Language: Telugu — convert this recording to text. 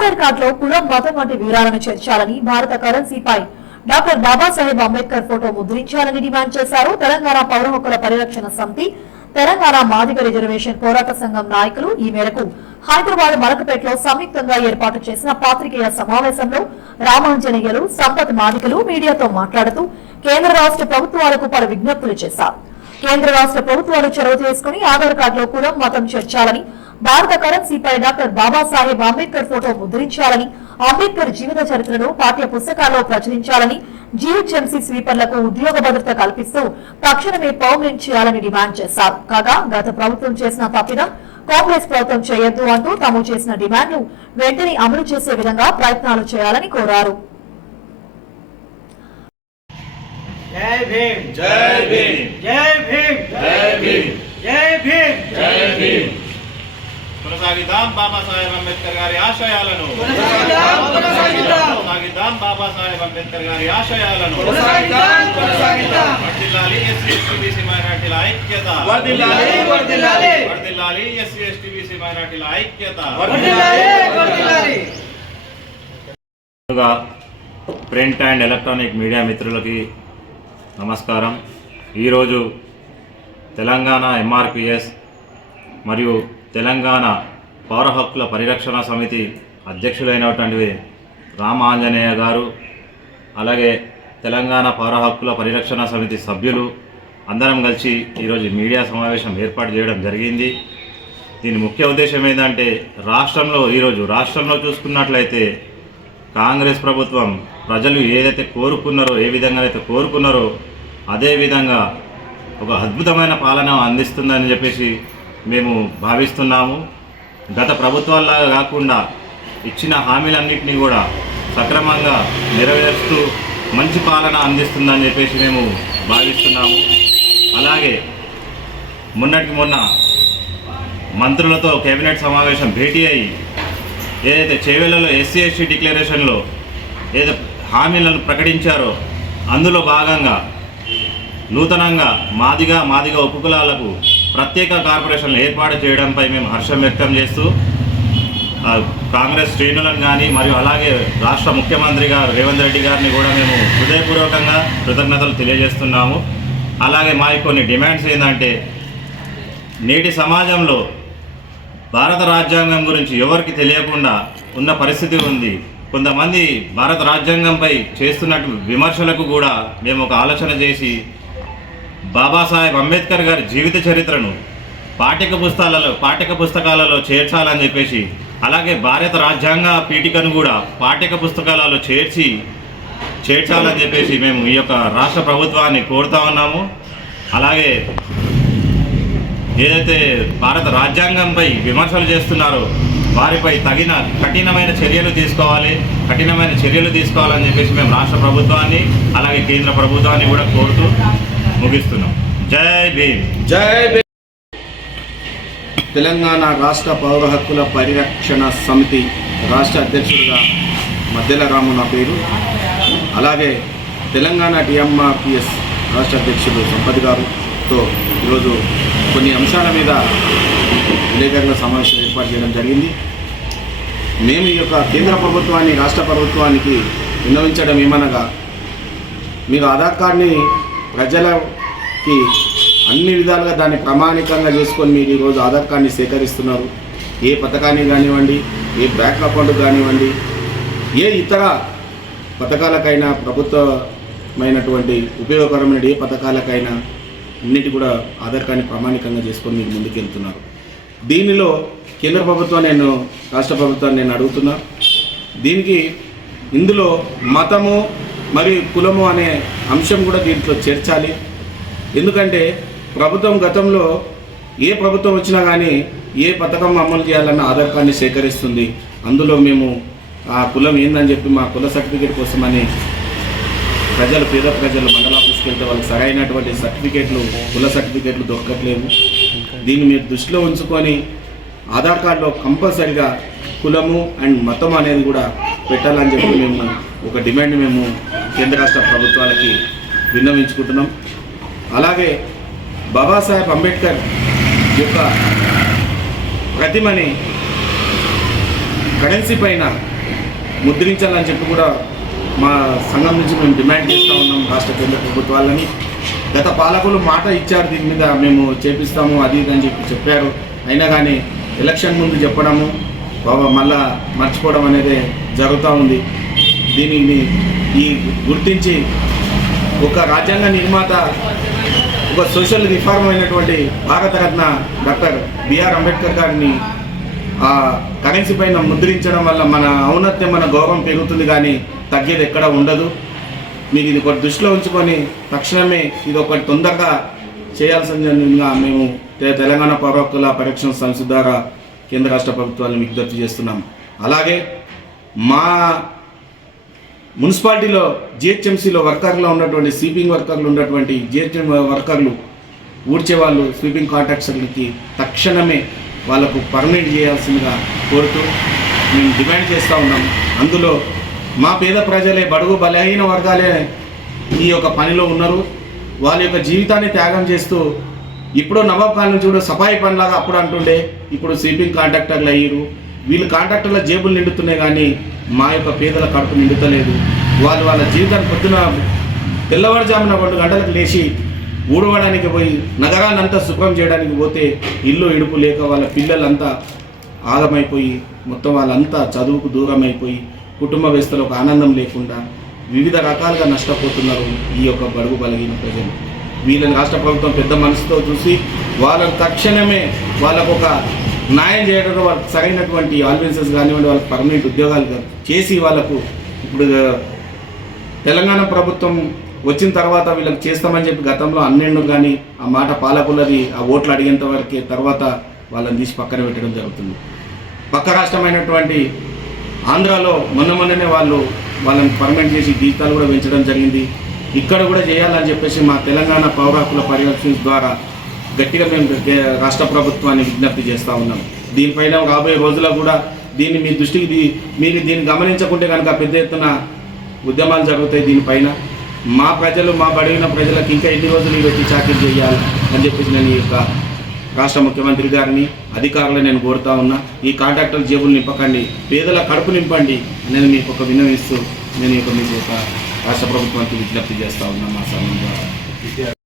ఆధార్ కార్డులో కులం మతం వంటి వివరాలను చేర్చాలని, భారత కరెన్సీపై డాక్టర్ బాబాసాహెబ్ అంబేద్కర్ ఫోటో ముద్రించాలని డిమాండ్ చేశారు. తెలంగాణ పౌర హక్కుల పరిరక్షణ సమితి, తెలంగాణ మాదిగ రిజర్వేషన్ పోరాట సంఘం నాయకులు ఈ మేరకు హైదరాబాద్ మలకపేటలో సంయుక్తంగా ఏర్పాటు చేసిన పాత్రికేయ సమావేశంలో రామాంజనేయులు, సంపత్ మాదిగలు మీడియాతో మాట్లాడుతూ కేంద్ర రాష్ట్ర ప్రభుత్వాలకు పలు విజ్ఞప్తులు చేశారు. కేంద్ర రాష్ట్ర ప్రభుత్వాలు చొరవ తీసుకుని ఆధార్ కార్డులో కులం మతం చేర్చాలని, భారత కరెన్సీపై డాక్టర్ బాబాసాహెబ్ అంబేద్కర్ ఫోటో ముద్రించాలని, అంబేద్కర్ జీవిత చరిత్రను పాఠ్య పుస్తకాల్లో ప్రచురించాలని, జీహెచ్ఎంసీ స్వీపర్లకు ఉద్యోగ భద్రత కల్పిస్తూ తక్షణమే పర్మనెంట్ చేయాలని డిమాండ్ చేశారు. కాగా గత ప్రభుత్వం చేసిన తప్పిదం కాంగ్రెస్ ప్రభుత్వం చేయొద్దు అంటూ తాము చేసిన డిమాండ్లు వెంటనే అమలు చేసే విధంగా ప్రయత్నాలు చేయాలని కోరారు. జై భీమ్ జై భీమ్ జై భీమ్ జై భీమ్ జై భీమ్ జై భీమ్. కొనసాగిద్దాం బాబాసాహెబ్ అంబేద్కర్ గారి ఆశయాలను, కొనసాగిద్దాం బాబాసాహెబ్ అంబేద్కర్ గారి ఆశయాలను. వర్ధిల్లాలి ఎస్సీ ఎస్టీ బీసీ మైనారిటీల ఐక్యత, వర్ధిల్లాలి వర్ధిల్లాలి వర్ధిల్లాలి ఎస్సీ ఎస్టీ బీసీ మైనారిటీల ఐక్యత. వర్ధిల్లాలి వర్ధిల్లాలి. ప్రింట్ అండ్ ఎలక్ట్రానిక్ మీడియా మిత్రులకి నమస్కారం. ఈరోజు తెలంగాణ ఎంఆర్పిఎస్ మరియు తెలంగాణ పౌర హక్కుల పరిరక్షణ సమితి అధ్యక్షులైనటువంటి రామాంజనేయ గారు, అలాగే తెలంగాణ పౌర హక్కుల పరిరక్షణ సమితి సభ్యులు అందరం కలిసి ఈరోజు మీడియా సమావేశం ఏర్పాటు చేయడం జరిగింది. దీని ముఖ్య ఉద్దేశం ఏంటంటే రాష్ట్రంలో చూసుకున్నట్లయితే కాంగ్రెస్ ప్రభుత్వం ప్రజలు ఏదైతే కోరుకున్నారో, ఏ విధంగా అయితే కోరుకున్నారో అదే విధంగా ఒక అద్భుతమైన పాలన అందిస్తుందని చెప్పేసి మేము భావిస్తున్నాము. గత ప్రభుత్వాల్లాగా కాకుండా ఇచ్చిన హామీలన్నింటినీ కూడా సక్రమంగా నెరవేరుస్తూ మంచి పాలన అందిస్తుందని చెప్పేసి మేము భావిస్తున్నాము. అలాగే మొన్న మంత్రులతో కేబినెట్ సమావేశం భేటీ అయ్యి ఏదైతే చేవెళ్లలో ఎస్సీ ఎస్టీ డిక్లరేషన్లో ఏదైతే హామీలను ప్రకటించారో అందులో భాగంగా నూతనంగా మాదిగ ఉపకులాలకు ప్రత్యేక కార్పొరేషన్లు ఏర్పాటు చేయడంపై మేము హర్షం వ్యక్తం చేస్తూ కాంగ్రెస్ శ్రేణులను కానీ మరియు అలాగే రాష్ట్ర ముఖ్యమంత్రి గారు రేవంత్ రెడ్డి గారిని కూడా మేము హృదయపూర్వకంగా కృతజ్ఞతలు తెలియజేస్తున్నాము. అలాగే మా కొన్ని డిమాండ్స్ ఏంటంటే, నేటి సమాజంలో భారత రాజ్యాంగం గురించి ఎవరికి తెలియకుండా ఉన్న పరిస్థితి ఉంది. కొంతమంది భారత రాజ్యాంగంపై చేస్తున్నట్టు విమర్శలకు కూడా మేము ఒక ఆలోచన చేసి బాబాసాహెబ్ అంబేద్కర్ గారి జీవిత చరిత్రను పాఠ్యక పుస్తకాలలో చేర్చాలని చెప్పేసి, అలాగే భారత రాజ్యాంగ పీఠికను కూడా పాఠ్యక పుస్తకాలలో చేర్చాలని చెప్పేసి మేము ఈ యొక్క రాష్ట్ర ప్రభుత్వాన్ని కోరుతా ఉన్నాము. అలాగే ఏదైతే భారత రాజ్యాంగంపై విమర్శలు చేస్తున్నారో వారిపై తగిన కఠినమైన చర్యలు తీసుకోవాలని చెప్పేసి మేము రాష్ట్ర ప్రభుత్వాన్ని అలాగే కేంద్ర ప్రభుత్వాన్ని కూడా కోరుతూ ముగిస్తున్నాం. జై భీమ్ జై భీమ్. తెలంగాణ రాష్ట్ర పౌర హక్కుల పరిరక్షణ సమితి రాష్ట్ర అధ్యక్షుడిగా మద్దెల రాము నా పేరు. అలాగే తెలంగాణ టీఎంఆర్పిఎస్ రాష్ట్ర అధ్యక్షుడు సంపత్ గారుతో ఈరోజు కొన్ని అంశాల మీద విలేకరుల సమావేశం ఏర్పాటు చేయడం జరిగింది. మేము ఈ యొక్క కేంద్ర ప్రభుత్వాన్ని రాష్ట్ర ప్రభుత్వానికి విన్నవించడం ఏమనగా, మీరు ఆధార్ కార్డుని ప్రజలకి అన్ని విధాలుగా దాన్ని ప్రామాణికంగా చేసుకొని మీరు ఈరోజు ఆధార్ కార్డుని సేకరిస్తున్నారు. ఏ పథకాన్ని కానివ్వండి, ఏ బ్యాంక్ అకౌంట్ కానివ్వండి, ఏ ఇతర పథకాలకైనా, ప్రభుత్వమైనటువంటి ఉపయోగకరమైన ఏ పథకాలకైనా అన్నిటి కూడా ఆధార్ కార్డుని ప్రామాణికంగా చేసుకొని మీరు ముందుకెళ్తున్నారు. దీనిలో కేంద్ర ప్రభుత్వం రాష్ట్ర ప్రభుత్వాన్ని నేను అడుగుతున్నా, ఇందులో మతము మరియు కులము అనే అంశం కూడా దీంట్లో చేర్చాలి. ఎందుకంటే ప్రభుత్వం గతంలో ఏ ప్రభుత్వం వచ్చినా కానీ ఏ పథకం అమలు చేయాలన్న ఆధార్ కార్డుని సేకరిస్తుంది. అందులో మేము ఆ కులం ఏందని చెప్పి మా కుల సర్టిఫికేట్ కోసమని పేద ప్రజలు మండల ఆఫీస్కి వెళ్తే వాళ్ళకి సరైనటువంటి కుల సర్టిఫికేట్లు దొరకట్లేవు. దీన్ని మీరు దృష్టిలో ఉంచుకొని ఆధార్ కార్డులో కంపల్సరిగా కులము అండ్ మతం అనేది కూడా పెట్టాలని చెప్పి మేము ఒక డిమాండ్ మేము కేంద్ర రాష్ట్ర ప్రభుత్వాలకి విన్నవించుకుంటున్నాం. అలాగే బాబాసాహెబ్ అంబేద్కర్ యొక్క ప్రతిమని కరెన్సీ పైన ముద్రించాలని చెప్పి కూడా మా సంఘం నుంచి మేము డిమాండ్ చేస్తూ ఉన్నాం రాష్ట్ర కేంద్ర ప్రభుత్వాలని. గత పాలకులు మాట ఇచ్చారు, దీని మీద మేము చేపిస్తాము అది ఇది అని చెప్పారు. అయినా కానీ ఎలక్షన్ ముందు చెప్పడము మళ్ళా మర్చిపోవడం అనేది జరుగుతూ ఉంది. దీనిని గుర్తించి ఒక రాజ్యాంగ నిర్మాత, ఒక సోషల్ రిఫార్మ్ అయినటువంటి భారతరత్న డాక్టర్ బిఆర్ అంబేద్కర్ గారిని కరెన్సీ పైన ముద్రించడం వల్ల మన ఔన్నత్యం, మన గౌరవం పెరుగుతుంది, కానీ తగ్గేది ఎక్కడ ఉండదు. మీరు ఇది ఒకటి దృష్టిలో ఉంచుకొని తక్షణమే ఇది ఒకటి తొందరగా చేయాల్సిందిగా మేము తెలంగాణ పౌర హక్కుల పరిరక్షణ సంస్థ ద్వారా కేంద్ర రాష్ట్ర ప్రభుత్వాలను విజ్ఞప్తి చేస్తున్నాం. అలాగే మా మున్సిపాలిటీలో జిహెచ్ఎంసీలో వర్కర్లో ఉన్నటువంటి స్వీపింగ్ వర్కర్లు ఉన్నటువంటి జిహెచ్ఎం వర్కర్లు ఊడ్చేవాళ్ళు స్వీపింగ్ కాంట్రాక్టర్లకి తక్షణమే వాళ్ళకు పర్మనెంట్ చేయాల్సిందిగా కోరుతూ మేము డిమాండ్ చేస్తూ ఉన్నాం. అందులో మా పేద ప్రజలే, బడుగు బలహీన వర్గాలే ఈ యొక్క పనిలో ఉన్నారు. వాళ్ళ యొక్క జీవితాన్ని త్యాగం చేస్తూ ఇప్పుడు నవాబ్ కాలం నుంచి కూడా సఫాయి పనిలాగా అప్పుడు అంటుండే, ఇప్పుడు స్వీపింగ్ కాంట్రాక్టర్లు అయ్యారు. వీళ్ళు కాంట్రాక్టర్ల జేబులు నిండుతున్నాయి, కానీ మా యొక్క పేదల కడుపు నిండుతలేదు. వాళ్ళ జీవితాన్ని పొద్దున తెల్లవారుజామున 2 గంటలకు లేచి ఊడవడానికి పోయి నగరాన్ని అంతా శుభ్రం చేయడానికి పోతే ఇల్లు ఇడుపు లేక వాళ్ళ పిల్లలంతా ఆగమైపోయి మొత్తం వాళ్ళంతా చదువుకు దూరం అయిపోయి కుటుంబ వ్యవస్థలో ఒక ఆనందం లేకుండా వివిధ రకాలుగా నష్టపోతున్నారు ఈ యొక్క బడుగు బలహీన ప్రజలు. వీళ్ళని రాష్ట్ర ప్రభుత్వం పెద్ద మనసుతో చూసి వాళ్ళకు తక్షణమే వాళ్ళకు ఒక న్యాయం చేయడంలో వాళ్ళకి సరైనటువంటి ఆల్వెన్సెస్ కానివ్వండి, వాళ్ళకి పర్మనెంట్ ఉద్యోగాలు చేసి వాళ్ళకు ఇప్పుడు తెలంగాణ ప్రభుత్వం వచ్చిన తర్వాత వీళ్ళకి చేస్తామని చెప్పి గతంలో అన్నెండు, కానీ ఆ మాట పాలకులది ఆ ఓట్లు అడిగేంత వరకే తర్వాత వాళ్ళని తీసి పక్కన పెట్టడం జరుగుతుంది. పక్క రాష్ట్రమైనటువంటి ఆంధ్రాలో మొన్ననే వాళ్ళని పర్మనెంట్ చేసి జీతాలు కూడా పెంచడం జరిగింది. ఇక్కడ కూడా చేయాలని చెప్పేసి మా తెలంగాణ పౌర హక్కుల పరిరక్షణ ద్వారా గట్టిగా మేము రాష్ట్ర ప్రభుత్వాన్ని విజ్ఞప్తి చేస్తూ ఉన్నాం. దీనిపైన రాబోయే రోజుల్లో కూడా దీన్ని మీ దృష్టికి మీరు దీన్ని గమనించకుంటే కనుక పెద్ద ఎత్తున ఉద్యమాలు జరుగుతాయి. దీనిపైన మా ప్రజలు, మా బడిగిన ప్రజలకు ఇంకా ఎన్ని రోజులు ఈ వచ్చి చాకరీ చేయాలి అని చెప్పేసి నేను ఈ యొక్క రాష్ట్ర ముఖ్యమంత్రి గారిని, అధికారులను నేను కోరుతా ఉన్నా. ఈ కాంట్రాక్టర్ జేబులు నింపకండి, పేదల కడుపు నింపండి అనేది మీకు ఒక విన్నవిస్తూ నేను మీకు ఒక రాష్ట్ర ప్రభుత్వానికి విజ్ఞప్తి చేస్తూ ఉన్నా మా సంఘం ద్వారా.